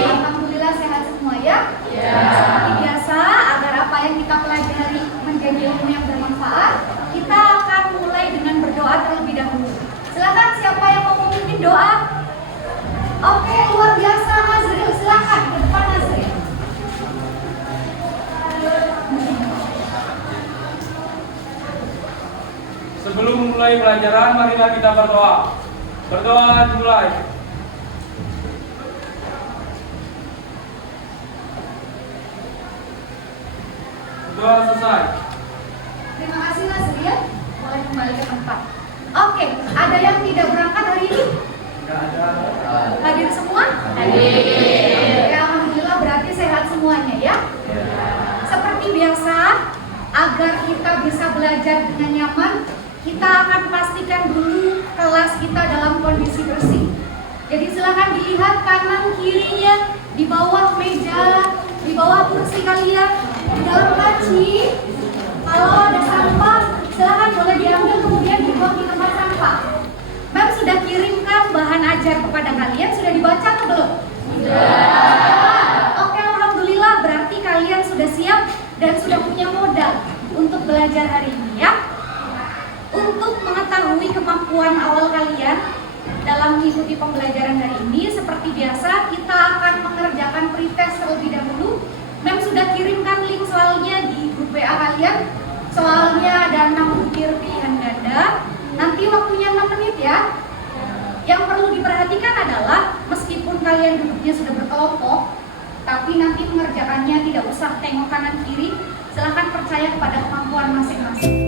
Alhamdulillah sehat semua ya? Seperti biasa, agar apa yang kita pelajari menjadi ilmu yang bermanfaat, kita akan mulai dengan berdoa terlebih dahulu. Silakan siapa yang mau memimpin doa? Oke, luar biasa Nazril, silakan ke depan Nazril. Sebelum mulai pelajaran, marilah kita berdoa. Berdoa dimulai. Berdoa selesai. Terima kasih Nazril, boleh kembali ke tempat. Oke, ada yang tidak berangkat hari ini? Tidak ada. Hadir semua? Hadir. Alhamdulillah berarti sehat semuanya ya? Seperti biasa, agar kita bisa belajar dengan nyaman, kita akan pastikan dulu kelas kita dalam kondisi bersih. Jadi silakan dilihat kanan kirinya, di bawah meja, di bawah kursi kalian, di dalam laci. Kalau ada sampah, silakan boleh diambil kemudian dibuang di tempat sampah. Mem sudah kirimkan bahan ajar kepada kalian, sudah dibaca atau belum? Sudah. Oke, alhamdulillah berarti kalian sudah siap dan sudah punya modal untuk belajar hari ini ya. Untuk mengetahui kemampuan awal kalian dalam mengikuti pembelajaran hari ini, seperti biasa kita akan mengerjakan pretest terlebih dahulu. Mem sudah kirimkan link soalnya di grup WA kalian. Soalnya ada 6 butir pilihan ganda. Nanti waktunya 6 menit ya. Yang perlu diperhatikan adalah meskipun kalian duduknya sudah berkelompok, tapi nanti mengerjakannya tidak usah tengok kanan kiri. Silahkan percaya kepada kemampuan masing-masing.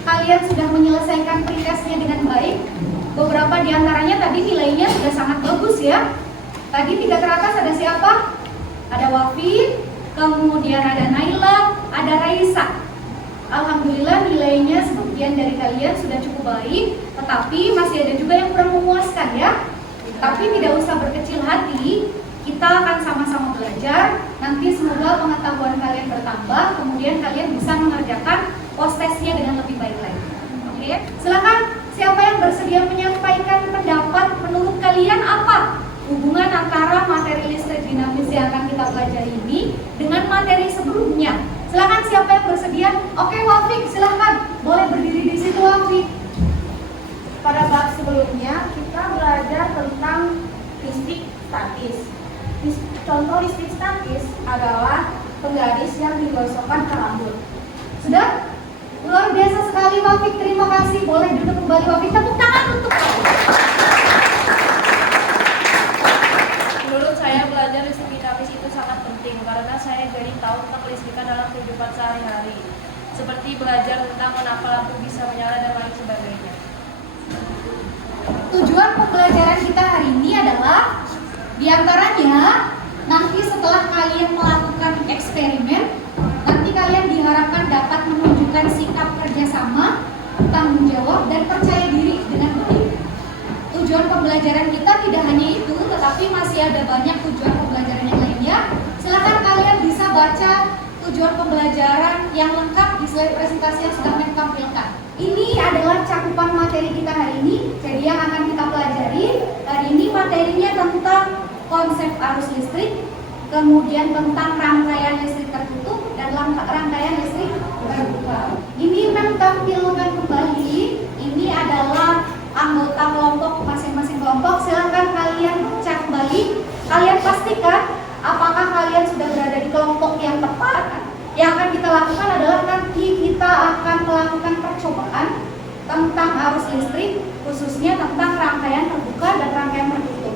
Kalian sudah menyelesaikan pretestnya dengan baik. Beberapa diantaranya tadi nilainya sudah sangat bagus ya. Tadi 3 teratas ada siapa? Ada Wafi, kemudian ada Naila, ada Raisa. Alhamdulillah nilainya sebagian dari kalian sudah cukup baik, tetapi masih ada juga yang kurang memuaskan ya. Tapi tidak usah berkecil hati, kita akan sama-sama belajar. Nanti semoga pengetahuan kalian bertambah, kemudian kalian bisa mengerjakan post-testnya dengan lebih baik lagi. Oke, silakan siapa yang bersedia menyampaikan pendapat menurut kalian apa hubungan antara materi listrik dinamis yang akan kita pelajari ini dengan materi sebelumnya. Silakan siapa yang bersedia. Oke, Wafik, silakan boleh berdiri di situ Wafik. Pada bab sebelumnya kita belajar tentang listrik statis. Contoh listrik statis adalah penggaris yang digosokkan ke rambut. Sudah? Luar biasa sekali Wafik, terima kasih. Boleh duduk kembali Wafik, tepuk tangan untuk Wafik. Menurut saya belajar listrik dinamis itu sangat penting karena saya jadi tahu tentang kelistrikan dalam kehidupan sehari-hari. Seperti belajar tentang kenapa lampu bisa menyala dan lain sebagainya. Tujuan pembelajaran kita hari ini adalah diantaranya nanti setelah kalian melakukan eksperimen, nanti kalian diharapkan dapat menunjukkan sikap kerjasama, tanggung jawab, dan percaya diri dengan baik. Tujuan pembelajaran kita tidak hanya itu, tetapi masih ada banyak tujuan pembelajaran yang lainnya. Silakan kalian bisa baca tujuan pembelajaran yang lengkap di slide presentasi yang sudah Mem tampilkan. Ini adalah cakupan materi kita hari ini. Jadi yang akan kita pelajari hari ini materinya tentang konsep arus listrik, kemudian tentang rangkaian listrik tertutup dan rangkaian listrik terbuka. Ini Mem tampilkan kembali. Ini adalah anggota kelompok masing-masing kelompok. Silakan kalian cek kembali. Kalian pastikan apakah kalian sudah berada di kelompok yang tepat. Yang akan kita lakukan adalah nanti kita akan melakukan percobaan tentang arus listrik, khususnya tentang rangkaian terbuka dan rangkaian tertutup.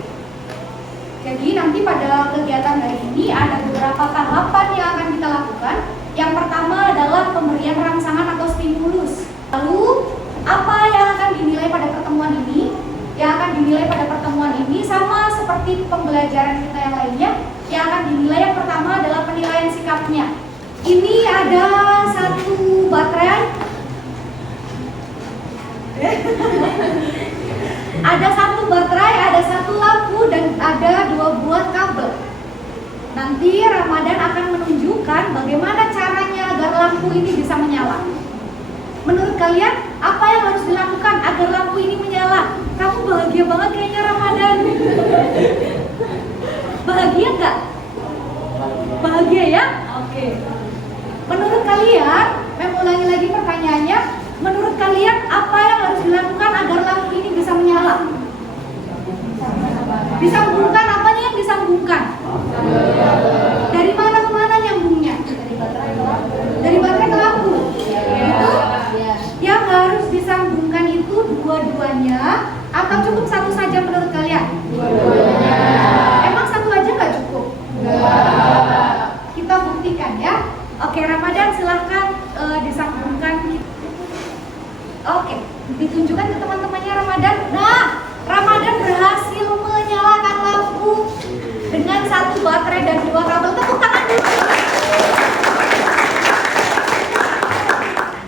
Jadi nanti pada kegiatan hari ini ada beberapa tahapan yang akan kita lakukan. Yang pertama adalah pemberian rangsangan atau stimulus. Lalu apa yang akan dinilai pada pertemuan ini? Yang akan dinilai pada pertemuan ini sama seperti pembelajaran kita yang lainnya. Yang akan dinilai yang pertama Nanti Ramadan akan menunjukkan bagaimana caranya agar lampu ini bisa menyala. Menurut kalian, apa yang harus dilakukan agar lampu ini menyala? Kamu bahagia banget kayaknya Ramadan. Bahagia nggak? Bahagia ya? Oke. Menurut kalian, saya ulangi lagi pertanyaannya. Menurut kalian, apa yang harus dilakukan agar lampu ini bisa menyala? Disambungkan, apanya yang disambungkan? Dari mana ke mana nyambungnya? Dari baterai ke lampu. Itu yang harus disambungkan itu dua-duanya atau cukup satu saja menurut kalian? Dua-duanya. Emang satu aja nggak cukup? Kita buktikan ya. Oke, Ramadan silahkan disambungkan. Oke, ditunjukkan ke teman-temannya Ramadan. Nah, Ramadan berhasil menyalakan lampu dengan satu baterai dan dua kabel. Tepuk tangan dulu.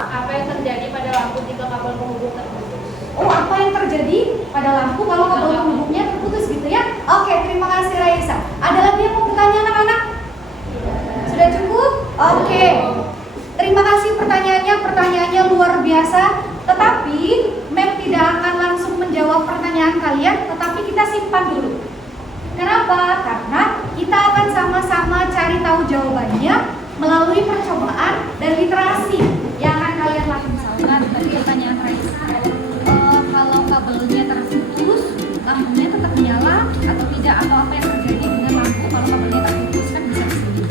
Apa yang terjadi pada lampu jika kabel penghubung terputus? Oh, apa yang terjadi pada lampu kalau kabel penghubungnya terputus gitu ya? Oke, terima kasih Raisa. Ada lagi yang mau bertanya anak-anak? Sudah cukup? Oke. Terima kasih pertanyaannya luar biasa. Tetapi Mem tidak akan langsung menjawab pertanyaan kalian, tetapi kita simpan dulu. Kenapa? Karena kita akan sama-sama cari tahu jawabannya melalui percobaan dan literasi yang akan kalian lakukan. Misalkan tadi pertanyaan Raisa, kalau kabelnya terputus, lampunya tetap menyala atau tidak, atau apa yang terjadi dengan lampu kalau kabelnya terputus, kan bisa disini.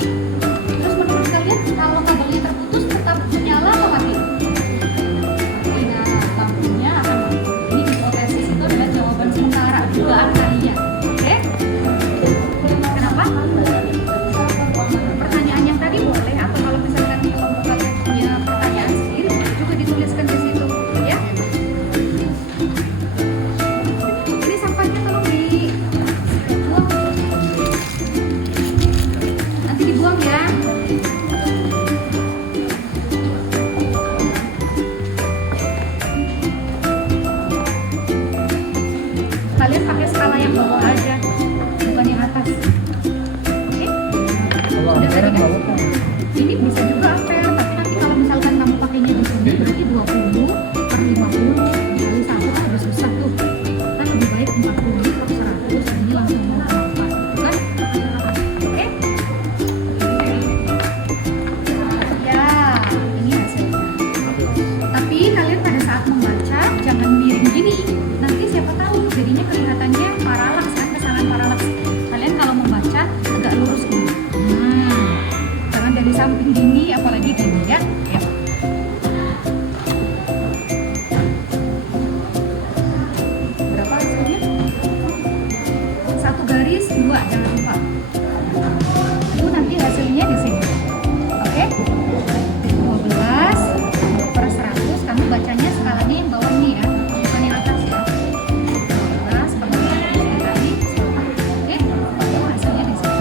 Terus menurut kalian kalau kabelnya terputus tetap menyala atau mati? Mati. Nah, lampunya akan mati. Ini hipotesis itu adalah jawaban sementara dugaan kalian. Oke? Kenapa? Pertanyaan yang tadi boleh, atau kalau misalkan kelompok kalian punya pertanyaan sendiri juga dituliskan di situ, ya. Ini sampahnya tolong dibuang, nanti dibuang ya. Kalian pakai skala yang bawah aja, bukan yang atas. Oke? Sudah tadi kan? Ini bisa juga ampere, tapi nanti kalau misalkan kamu pakainya di sini berarti 20/50 dikali 1 kan udah susah tuh. Kan lebih baik 40/100, ini langsung mau ke 4, kan? Oke? Ya, ini hasilnya. Tapi kalian pada saat membaca jangan miring gini. Nanti siapa tahu jadinya kelihatannya paralaks kan, kesalahan paralaks. Kalian kalau membaca agak lurus gini. Jangan dari samping gini, apalagi gini ya. Ya. Berapa hasilnya? 1 garis 2, jangan lupa. Itu nanti hasilnya di sini. Oke? 12/100, kamu bacanya skalanya yang bawah ini ya, bukan yang atas ya. 12/100 dikali 1. Oke? Itu hasilnya di sini.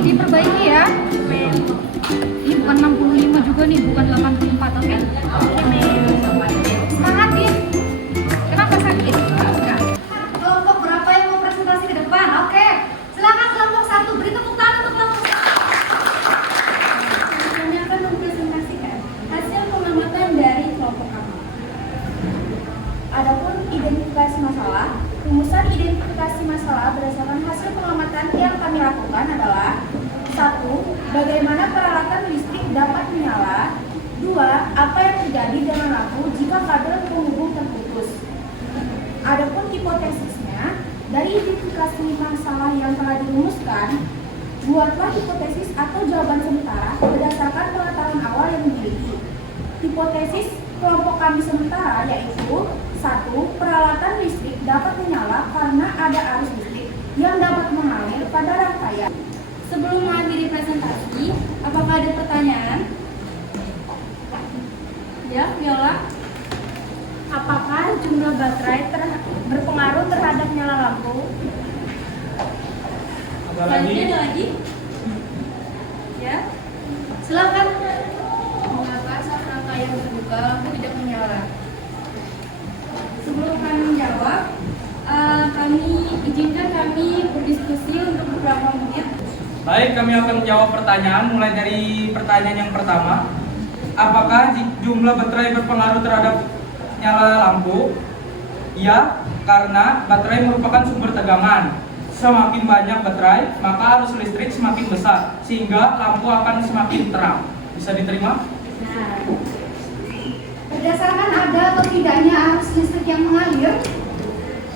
Diperbaiki ya. Ini bukan 65 juga nih, bukan 84, oke? Semangat Din. Kenapa sakit? Enggak. Kelompok berapa yang mau presentasi ke depan? Oke. Silakan kelompok 1, beri tepuk tangan untuk kelompok 1. Kami akan mempresentasikan hasil pengamatan dari kelompok kami. Adapun identifikasi masalah, rumusan identifikasi masalah berdasarkan hasil pengamatan yang kami lakukan adalah: 1. Bagaimana peralatan listrik dapat menyala. 2. Apa yang terjadi dengan lampu jika kabel penghubung terputus. Adapun hipotesisnya, dari identifikasi masalah yang telah dirumuskan, buatlah hipotesis atau jawaban sementara berdasarkan pengetahuan awal yang dimiliki. Hipotesis kelompok kami sementara yaitu: 1. Peralatan listrik dapat menyala karena ada arus listrik yang dapat mengalir pada rangkaian. Sebelum mengakhiri presentasi, apakah ada pertanyaan? Ya, Viola. Apakah jumlah baterai berpengaruh terhadap nyala lampu? Ada lagi? Selanjutnya ada lagi? Ya. Silakan. Mengapa saat rangkaian terbuka lampu tidak menyala? Sebelum kami menjawab, kami berdiskusi untuk beberapa menit. Baik, kami akan menjawab pertanyaan mulai dari pertanyaan yang pertama. Apakah jumlah baterai berpengaruh terhadap nyala lampu? Ya, karena baterai merupakan sumber tegangan. Semakin banyak baterai, maka arus listrik semakin besar, sehingga lampu akan semakin terang. Bisa diterima? Nah, berdasarkan ada atau tidaknya arus listrik yang mengalir,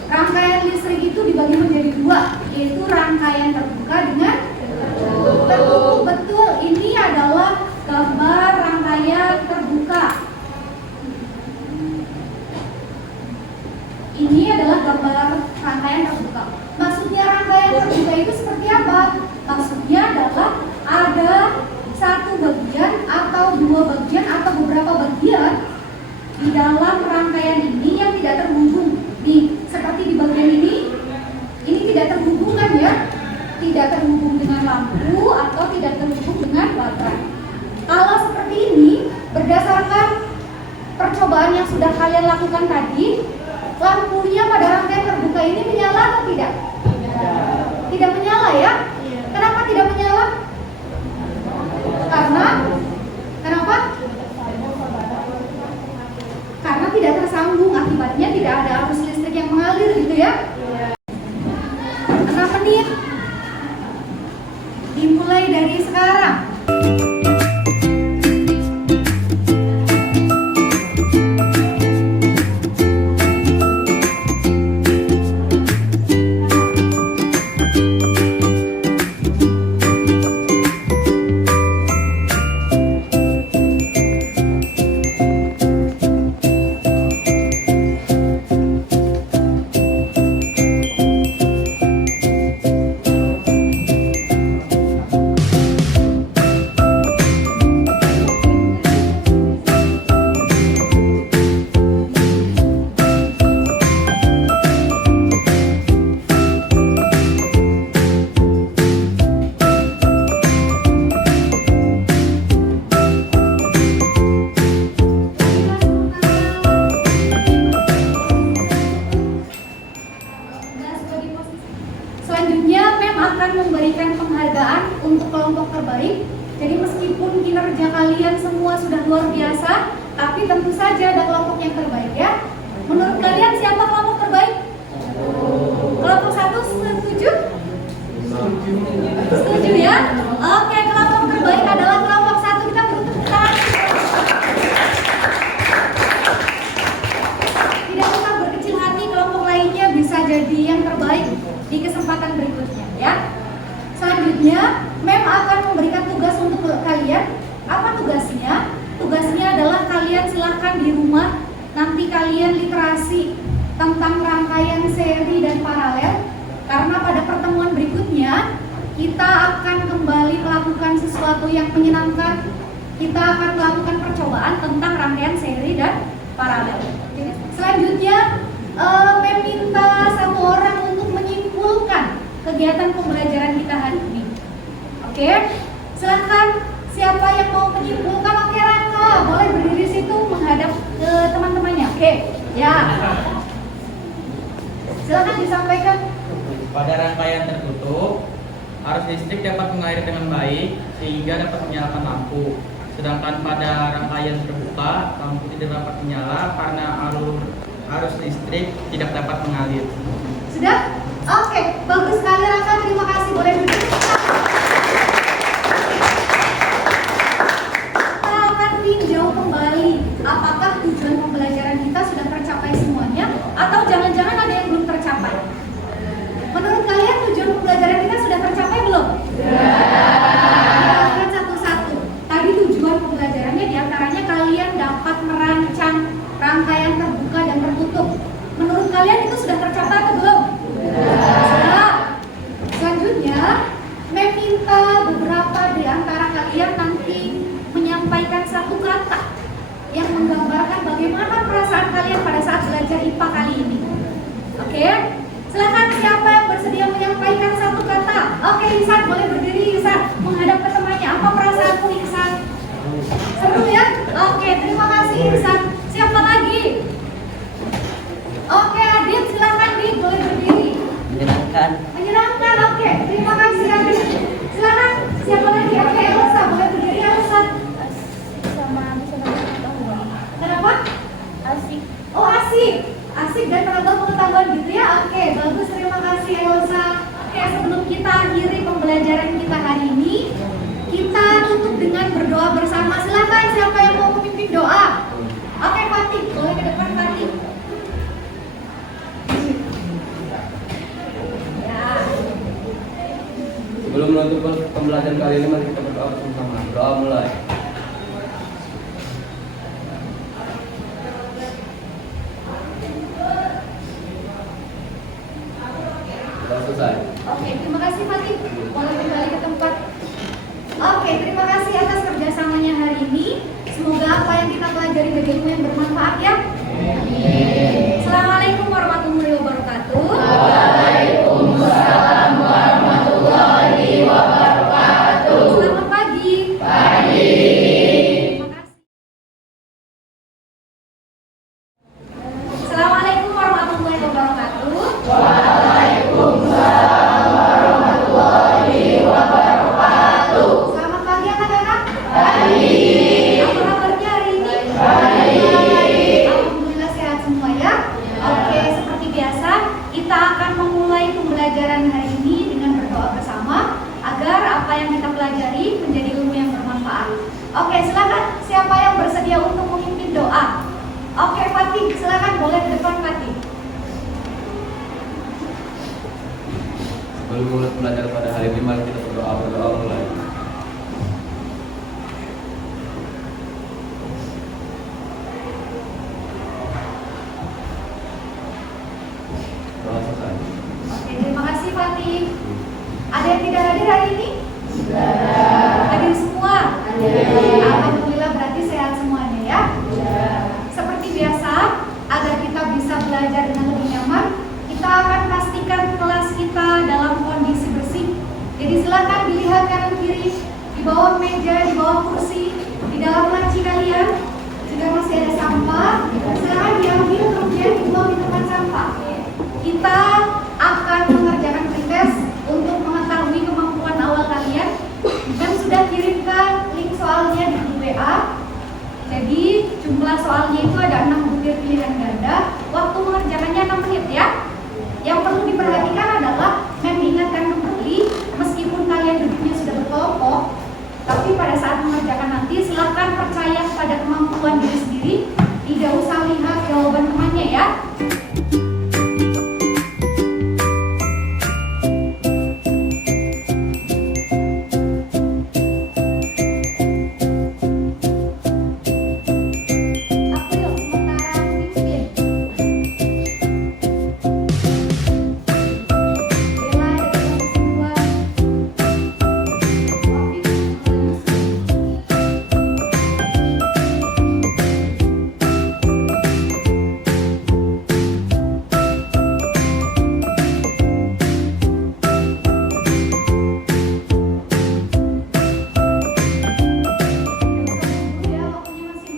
rangkaian listrik itu dibagi menjadi dua, yaitu rangkaian terbuka dengan tertutup. Betul, ini adalah gambar rangkaian terbuka. Ini adalah gambar rangkaian terbuka. Maksudnya rangkaian terbuka itu seperti apa? Maksudnya adalah ada satu bagian atau dua bagian atau beberapa bagian di dalam rangkaian ini yang tidak terhubung. Seperti di bagian ini tidak terhubung kan ya? Tidak terhubung dengan lampu atau tidak terhubung dengan baterai. Kalau seperti ini, berdasarkan percobaan yang sudah kalian lakukan tadi, lampunya pada rangkaian terbuka ini menyala atau tidak? Tidak menyala ya? Kenapa tidak menyala? Kenapa? Karena tidak tersambung, akibatnya tidak ada arus listrik yang mengalir gitu ya. 6 menit. Dimulai dari sekarang. Selanjutnya, MEM akan memberikan penghargaan untuk kelompok terbaik. Jadi meskipun kinerja kalian semua sudah luar biasa, tapi tentu saja ada kelompok yang terbaik ya. Menurut kalian siapa kelompok terbaik? Kelompok 1 setuju? Setuju ya? Oke, kelompok terbaik adalah kelompok 1. Kita beri tepuk tangan. Tidak usah berkecil hati, kelompok lainnya bisa jadi yang terbaik di kesempatan berikutnya ya. Selanjutnya, MEM akan memberikan tugas untuk kalian. Apa tugasnya? Tugasnya adalah kalian silahkan di rumah nanti kalian literasi tentang rangkaian seri dan paralel, karena pada pertemuan berikutnya kita akan kembali melakukan sesuatu yang menyenangkan. Kita akan melakukan percobaan tentang rangkaian seri dan paralel. Selanjutnya, MEM minta satu orang untuk menyimpulkan kegiatan pembelajaran kita hari ini. Oke, silahkan siapa yang mau menyimpulkan? Oke, Rangga, boleh berdiri situ menghadap ke teman-temannya. Oke, ya. Silahkan disampaikan. Pada rangkaian tertutup, arus listrik dapat mengalir dengan baik sehingga dapat menyalakan lampu. Sedangkan pada rangkaian terbuka, lampu tidak dapat menyala karena arus listrik tidak dapat mengalir. Sudah? Oke, bagus sekali Rangga, terima kasih. Boleh duduk. Kita akan tinjau kembali apakah tujuan pembelajaran kita sudah tercapai semuanya atau jangan-jangan ada yang belum tercapai. Menurut kalian tujuan pembelajaran kita sudah tercapai belum? Kita lihat satu-satu. Tadi tujuan pembelajarannya diantaranya kalian dapat merancang rangkaian terbuka dan tertutup. Menurut kalian itu sudah tercapai atau belum? Sudah. Selanjutnya, meminta beberapa di antara kalian nanti menyampaikan satu kata yang menggambarkan bagaimana perasaan kalian pada saat belajar IPA kali ini. Oke? Silakan siapa yang bersedia menyampaikan satu kata? Oke, Ihsan, boleh berdiri Ihsan menghadap ke temannya. Apa perasaanmu Ihsan? untuk pembelajaran kali ini mari kita berdoa bersama-sama. Doa mulai. Sudah selesai. Oke, terima kasih Fatih. Boleh kembali ke tempat. Oke, terima kasih atas kerjasamanya hari ini. Semoga apa yang kita pelajari menjadi ilmu yang bermanfaat ya. Assalamualaikum warahmatullahi wabarakatuh. Waalaikumsalam warahmatullahi wabarakatuh. Selamat pagi. Pagi. Terima kasih. Assalamualaikum warahmatullahi wabarakatuh. Waalaikumsalam warahmatullahi wabarakatuh. Selamat pagi anak-anak. Pagi. Apa kabarnya hari ini? Baik. Alhamdulillah sehat semua ya. Oke, seperti biasa kita akan memulai pembelajaran hari ini dengan berdoa bersama agar apa yang kita pelajari menjadi ilmu yang bermanfaat. Oke, silakan siapa yang bersedia untuk memimpin doa? Oke, Fatih, silakan boleh ke depan Fatih. Sebelum mulai pembelajaran pada hari ini mari kita berdoa mulai. Doa selesai. Oke, terima kasih Fatih. Ada yang tidak hadir hari ini? Hadir semua? Alhamdulillah berarti sehat semuanya ya. Seperti biasa, agar kita bisa belajar dengan lebih nyaman, kita akan pastikan kelas kita dalam kondisi bersih. Jadi silakan dilihat kanan kiri, di bawah meja, di bawah kursi, di dalam laci kalian. Jika masih ada sampah, silakan diambil kemudian dibuang di tempat sampah. Kita akan mengerjakan pretest untuk mengetahui kemampuan awal kalian dan sudah kirimkan link soalnya di grup WA. Jadi jumlah soalnya itu ada 6 butir pilihan ganda. Waktu mengerjakannya 6 menit ya. Yang perlu diperhatikan adalah mengingatkan kembali meskipun kalian duduknya sudah berkelompok, tapi pada saat mengerjakan nanti silakan percaya pada kemampuan diri sendiri. Tidak usah lihat jawaban temannya ya. April sementara memimpin. Bella ada di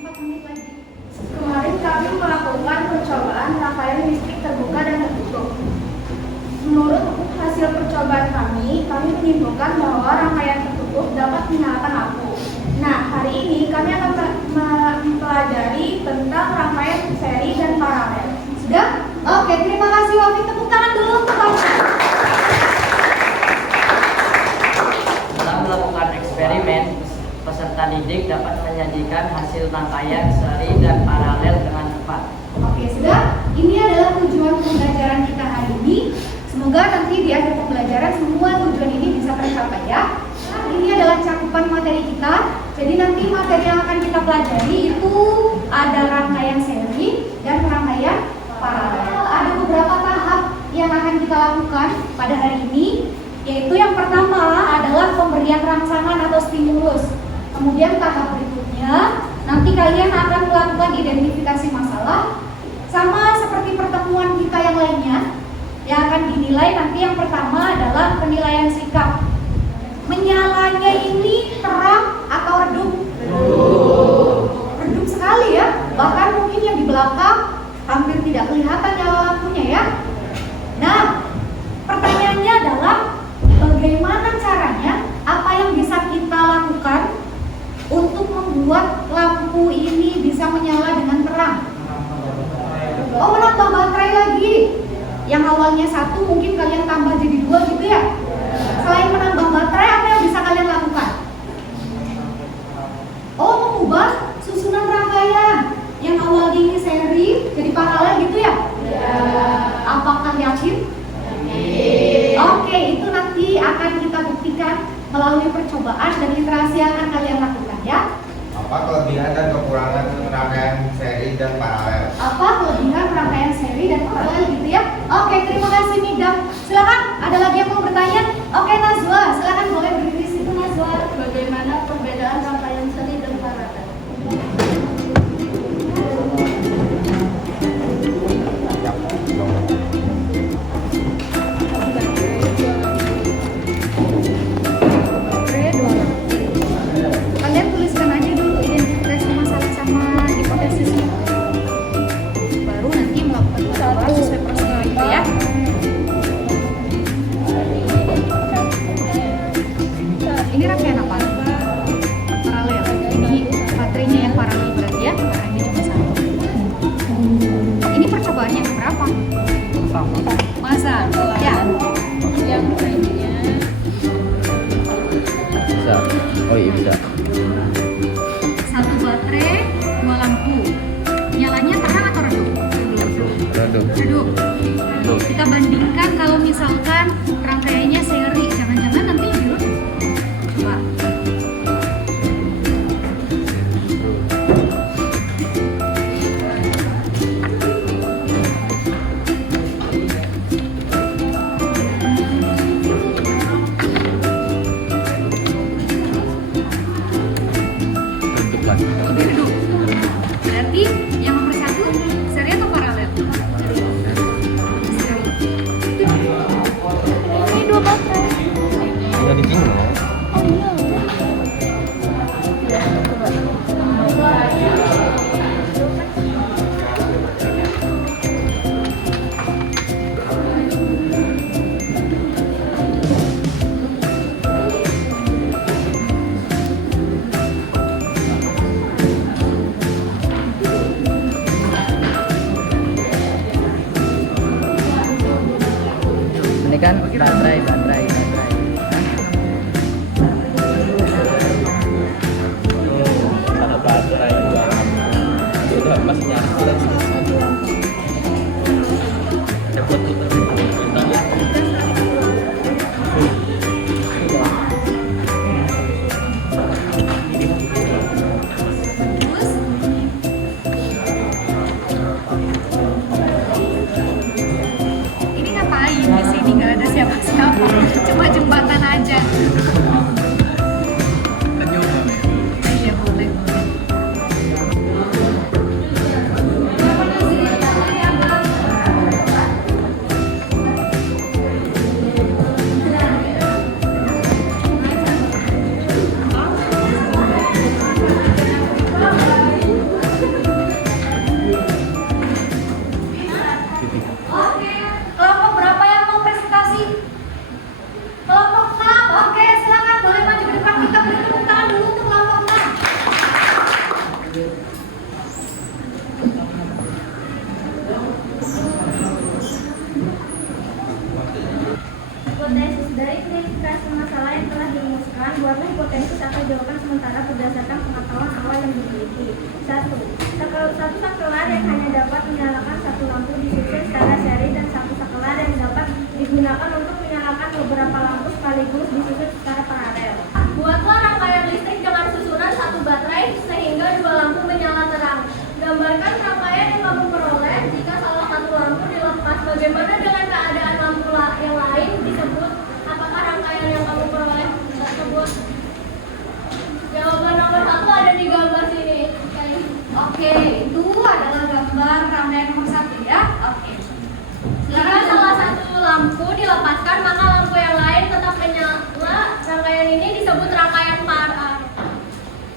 kesimpulan. Kemarin kami melakukan percobaan rangkaian listrik terbuka dan tertutup. Menurut hasil percobaan kami menyimpulkan bahwa rangkaian tertutup dapat menyalakan lampu. Nah, hari ini kami akan mempelajari tentang rangkaian seri dan paralel. Sudah? Oke, terima kasih Wafi. Tepuk tangan dulu untuk Wafi. Dalam melakukan eksperimen, peserta didik dapat menyajikan hasil rangkaian seri dan paralel dengan cepat. Oke, sudah. Ini adalah tujuan pembelajaran kita hari ini. Semoga nanti di akhir pembelajaran semua tujuan ini bisa tercapai ya. Nah, ini adalah cakupan materi kita. Jadi nanti materi yang akan kita pelajari itu ada rangkaian seri dan rangkaian paralel. Ada beberapa tahap yang akan kita lakukan pada hari ini, yaitu yang pertama adalah pemberian rangsangan atau stimulus. Kemudian tahap berikutnya, nanti kalian akan melakukan identifikasi masalah. Sama seperti pertemuan kita yang lainnya, yang akan dinilai nanti yang pertama adalah penilaian sikap. Menyalanya ini terang atau redup? Redup sekali ya, bahkan mungkin yang di belakang hampir tidak kelihatan nyala lampunya ya. Nah, pertanyaannya adalah bagaimana caranya, apa yang bisa kita lakukan untuk membuat lampu ini bisa menyala dengan terang? Oh, menambah baterai lagi. Yang awalnya 1 mungkin kalian tambah jadi 2 gitu ya. Selain menambah baterai, apa yang bisa kalian lakukan? Oh, mengubah susunan rangkaian. Yang awalnya ini seri jadi paralel gitu ya? Apakah yakin? Oke, itu nanti akan kita buktikan melalui percobaan dan iterasi yang akan kalian lakukan ya. Apa kelebihan dan kekurangan rangkaian seri dan paralel? Apa kelebihan rangkaian seri dan paralel gitu ya. Oke, terima kasih Midam. Silakan, ada lagi yang mau bertanya? Oke Najwa, silakan boleh berdiri di situ Najwa. Bagaimana perbedaan rangkaian seri dan paralel? Kalian tuliskan aja dulu identifikasi masalah sama hipotesisnya. Baru nanti melakukan penjawab sesuai prosedur itu ya. Ini rangkaian apa? Paralel. Ini baterainya yang paralel berarti ya. Baterainya cuma satu. Ini percobaannya berapa? Masa? Ya. Yang baterainya Bisa. Oh iya bisa. satu baterai, dua lampu. Nyalanya terang atau redup? Redup. Redup. Kita bandingkan kalau misalkan rangkaiannya seri, jangan-jangan nanti biru. Coba. Redup kan. Lebih redup. Berarti yang nomor satu seri atau paralel? Seri. Ini dua baterai. Tinggal di sini loh. Ini kan baterai. Karena baterai itu masih nyala. Cepet Terus ini ngapain di sini? Nggak ada siapa-siapa, cuma jembatan aja. Iya boleh. Oke, kelompok berapa yang mau presentasi? Kelompok 6, oke silakan boleh maju ke depan, kita beri tepuk tangan dulu untuk kelompok 6. Hipotesis dari identifikasi masalah yang telah dirumuskan, buatlah hipotesis atau jawaban sementara berdasarkan pengetahuan awal yang dimiliki. 1. Satu sakelar yang hanya dapat menyalakan satu lampu disusun secara seri dan satu sakelar yang dapat digunakan untuk menyalakan beberapa lampu sekaligus disusun secara paralel. Buatlah rangkaian listrik dengan susunan satu baterai sehingga dua lampu menyala terang. Gambarkan rangkaian yang kamu peroleh jika salah satu lampu dilepas. Bagaimana dengan keadaan lampu yang lain disebut? Apakah rangkaian yang kamu peroleh tersebut? Jawaban nomor 1 ada di gambar sini. Oke, itu adalah gambar rangkaian nomor 1 ya. Oke. Jika salah satu lampu dilepaskan, maka lampu yang lain tetap menyala. Rangkaian ini disebut rangkaian paralel.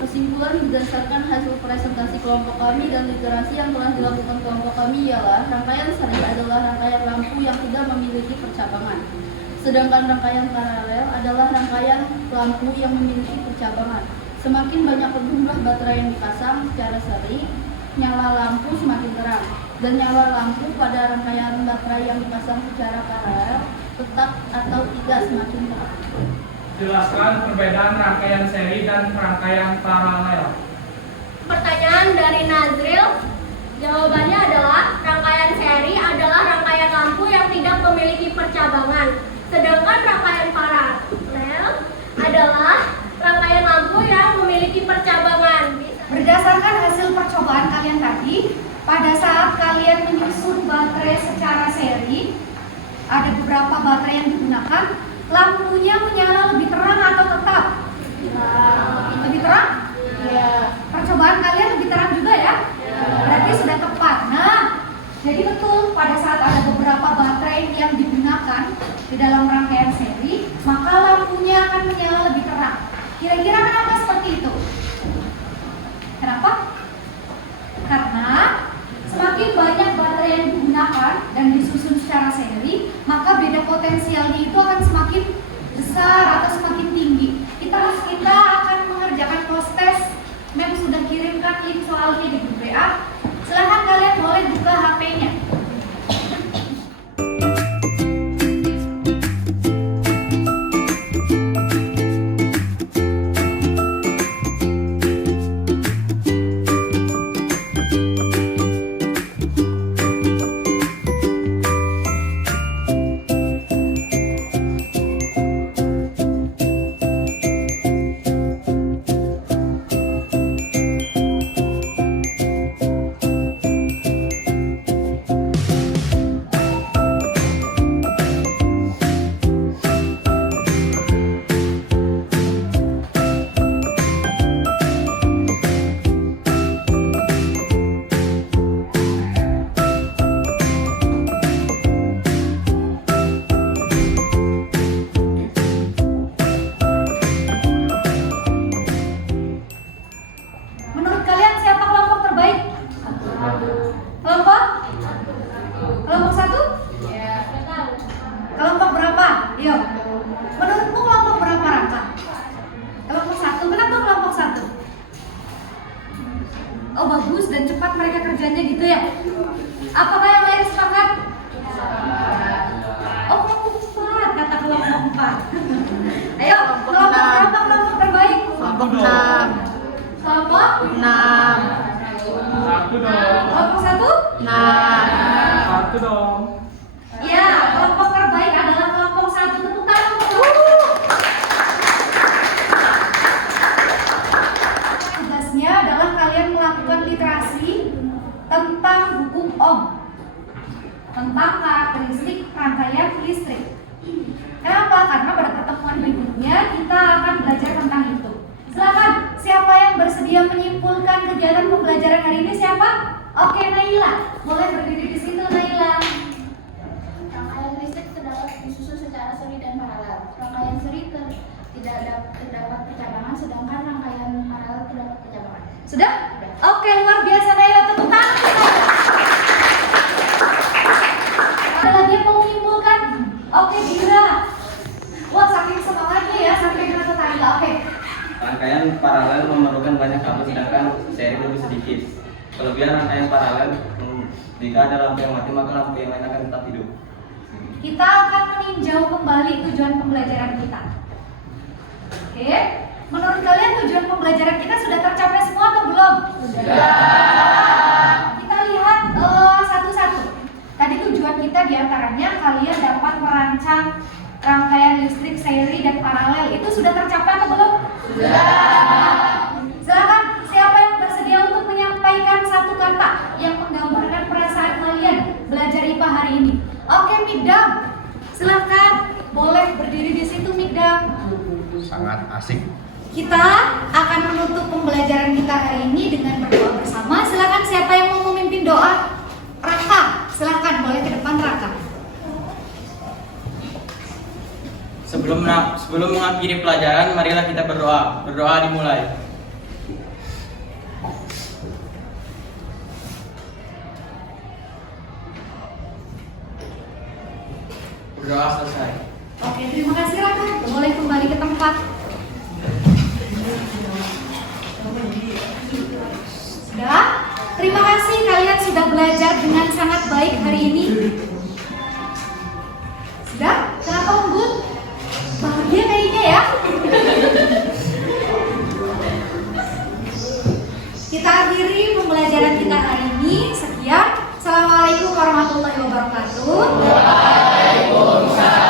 Kesimpulan berdasarkan hasil presentasi kelompok kami dan literasi yang telah dilakukan kelompok kami ialah rangkaian seri adalah rangkaian lampu yang tidak memiliki percabangan. Sedangkan rangkaian paralel adalah rangkaian lampu yang memiliki percabangan. Semakin banyak jumlah baterai yang dipasang secara seri, nyala lampu semakin terang. Dan nyala lampu pada rangkaian baterai yang dipasang secara paralel tetap atau tidak semakin terang. Jelaskan perbedaan rangkaian seri dan rangkaian paralel. Pertanyaan dari Nazril. Jawabannya adalah rangkaian seri adalah rangkaian lampu yang tidak memiliki percabangan. Sedangkan rangkaian paralel adalah rangkaian lampu yang memiliki percabangan. Berdasarkan hasil percobaan kalian tadi, pada saat kalian menyusun baterai secara seri, ada beberapa baterai yang digunakan, lampunya menyala lebih terang atau tetap? Lebih terang? Ya. Percobaan kalian lebih terang juga ya? Berarti sudah tepat. Nah, jadi betul pada saat ada beberapa baterai yang digunakan di dalam rangkaian seri, maka lampunya akan menyala lebih terang. Kira-kira kenapa seperti itu? Kenapa? Karena semakin banyak baterai yang digunakan dan disusun secara seri, maka beda potensialnya itu akan semakin besar atau semakin tinggi. Kita akan mengerjakan post test. Mem sudah kirimkan link soalnya di grup WA. Silahkan kalian boleh buka HP-nya. Menurut kalian siapa kelompok terbaik? Kelompok? Kelompok 1? Ya, nggak tahu. Kelompok berapa? Yo. Menurutmu kelompok berapa, Raka? Kelompok 1. Kenapa kelompok 1? Oh, bagus dan cepat mereka kerjanya gitu ya. Apakah yang lain sepakat? Oh, kelompok 4, kata kelompok 4. Ayo, kelompok berapa kelompok terbaik? Kelompok 6. Kelompok 6. 1 dong. Kelompok 1? 1 dong. Ya, kelompok terbaik adalah kelompok 1. Tepuk tangan untuk tugasnya adalah kalian melakukan literasi tentang hukum Ohm, tentang karakteristik rangkaian listrik. Kenapa? Karena pada pertemuan berikutnya kita akan belajar tentang itu. Silakan, siapa yang bersedia menyimpulkan kegiatan pembelajaran hari ini? Siapa? Oke, Naila, boleh berdiri di situ, Naila. Rangkaian listrik terdapat disusun secara seri dan paralel. Rangkaian seri terdapat percabangan, sedangkan rangkaian paralel terdapat percabangan. Sudah? Oke, luar biasa Naila, tepuk tangan. Ada lagi yang mau menyimpulkan? Oke, Dira. Wah, saking semangatnya ya, sampai merasa Naila. Oke. Rangkaian paralel memerlukan banyak kabel sedangkan seri lebih sedikit. Kelebihan rangkaian paralel, jika ada lampu yang mati maka lampu yang lain akan tetap hidup. Kita akan meninjau kembali tujuan pembelajaran kita. Oke, menurut kalian tujuan pembelajaran kita sudah tercapai semua atau belum? Sudah. Kita lihat satu-satu. Tadi tujuan kita diantaranya kalian dapat merancang rangkaian listrik seri dan paralel. Itu sudah tercapai atau belum? Sudah. Silakan, siapa yang bersedia untuk menyampaikan satu kata yang menggambarkan perasaan kalian belajar IPA hari ini? Oke, Mikdam. Silakan, boleh berdiri di situ, Mikdam. Sangat asik. Kita akan menutup pembelajaran kita hari ini dengan berdoa bersama. Silakan, siapa yang mau memimpin doa? Raka, silakan, boleh ke depan, Raka. Sebelum mengakhiri pelajaran, marilah kita berdoa. Berdoa dimulai. Berdoa selesai. Oke, terima kasih Raka. Boleh kembali ke tempat. Sudah? Terima kasih kalian sudah belajar dengan sangat baik hari ini. Sudah? Kenapa unggut? Bahagia kayaknya ya. Kita akhiri pembelajaran kita hari ini. Sekian. Assalamualaikum warahmatullahi wabarakatuh. Waalaikumsalam.